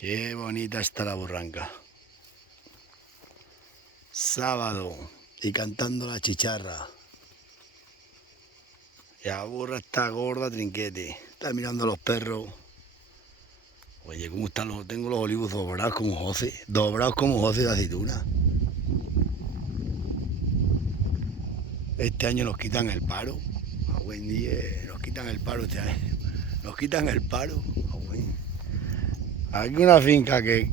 Qué bonita está la burranca. Sábado y cantando la chicharra. Y la burra está gorda, trinquete. Está mirando a los perros. Oye, ¿cómo están los? Tengo los olivos doblados como José. Doblados como José de aceituna. Este año nos quitan el paro. A buen día, nos quitan el paro este año. Nos quitan el paro. Aquí una finca que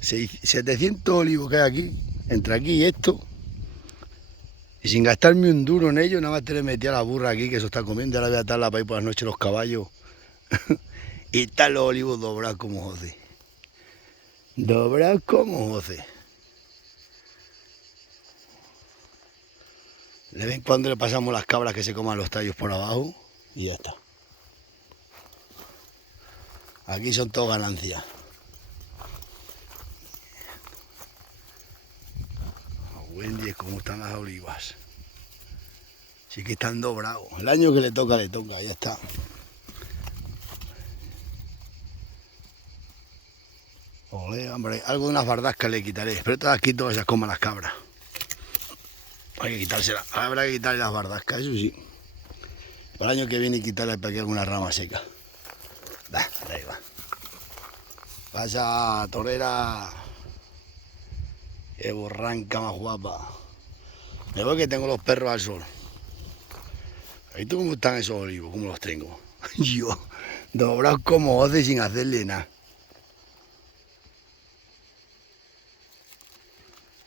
700 olivos que hay aquí, entre aquí y esto, y sin gastarme un duro en ello, nada más te le metí a la burra aquí que eso está comiendo, ahora voy a atarla para ir por las noches los caballos. Y están los olivos doblados como José. Doblados como José. De vez en cuando le pasamos las cabras que se coman los tallos por abajo y ya está. Aquí son todo ganancias. Buen día, cómo están las olivas. Sí que están dobrados. El año que le toca, ya está. Olé, hombre, algo de unas bardascas le quitaré, pero todas aquí todas se coman las cabras. Hay que quitárselas, habrá que quitarle las bardascas, eso sí. Para el año que viene quitarle para aquí alguna rama seca. Ahí va. Pasa, torera. Qué borranca más guapa. Me voy que tengo los perros al sol. ¿Y tú cómo están esos olivos? ¿Cómo los tengo? Yo, doblados como José sin hacerle nada.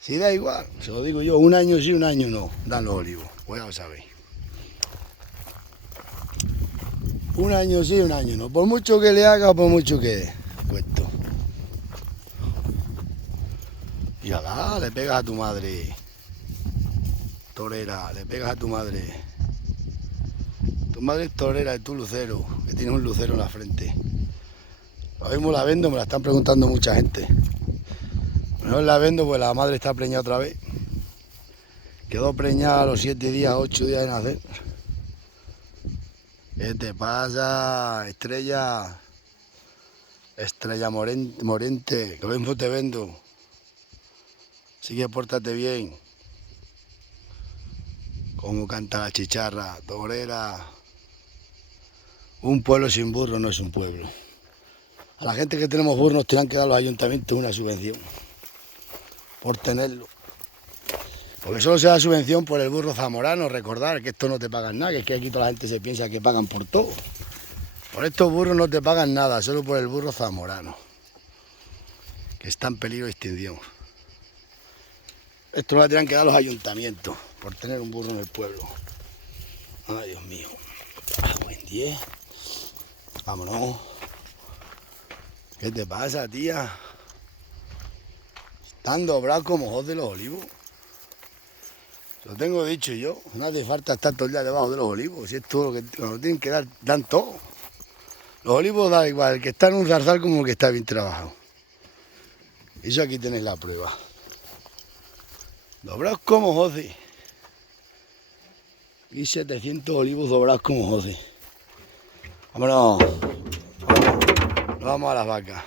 Si da igual, se lo digo yo, un año sí, un año no, dan los olivos, pues ya lo sabéis. Un año sí, un año no, por mucho que le haga, por mucho que dé, puesto. Y alá, le pegas a tu madre, torera, le pegas a tu madre. Tu madre es torera y tú lucero, que tienes un lucero en la frente. Ahora mismo la vendo, me la están preguntando mucha gente. Mejor la vendo pues la madre está preñada otra vez. Quedó preñada a los 7 días, 8 días de nacer. ¿Qué te pasa, Estrella? Estrella Morente, que lo mismo te vendo. Así que pórtate bien. Como canta la chicharra, torera. Un pueblo sin burro no es un pueblo. A la gente que tenemos burros nos tienen que dar los ayuntamientos una subvención por tenerlo. Porque solo se da subvención por el burro zamorano. Recordar que esto no te pagan nada, que es que aquí toda la gente se piensa que pagan por todo. Por estos burros no te pagan nada, solo por el burro zamorano, que está en peligro de extinción. Esto lo tendrán que dar los ayuntamientos por tener un burro en el pueblo. Ay, Dios mío. Buen día. Vámonos. ¿Qué te pasa, tía? Están doblados como ojos de los olivos. Lo tengo dicho yo. No hace falta estar todo el día debajo de los olivos. Si es todo lo que cuando tienen que dar, dan todo. Los olivos da igual, el que está en un zarzal como el que está bien trabajado. Eso aquí tenéis la prueba. Doblados como José. Y 700 olivos doblados como José. Vámonos. Vamos a las vacas.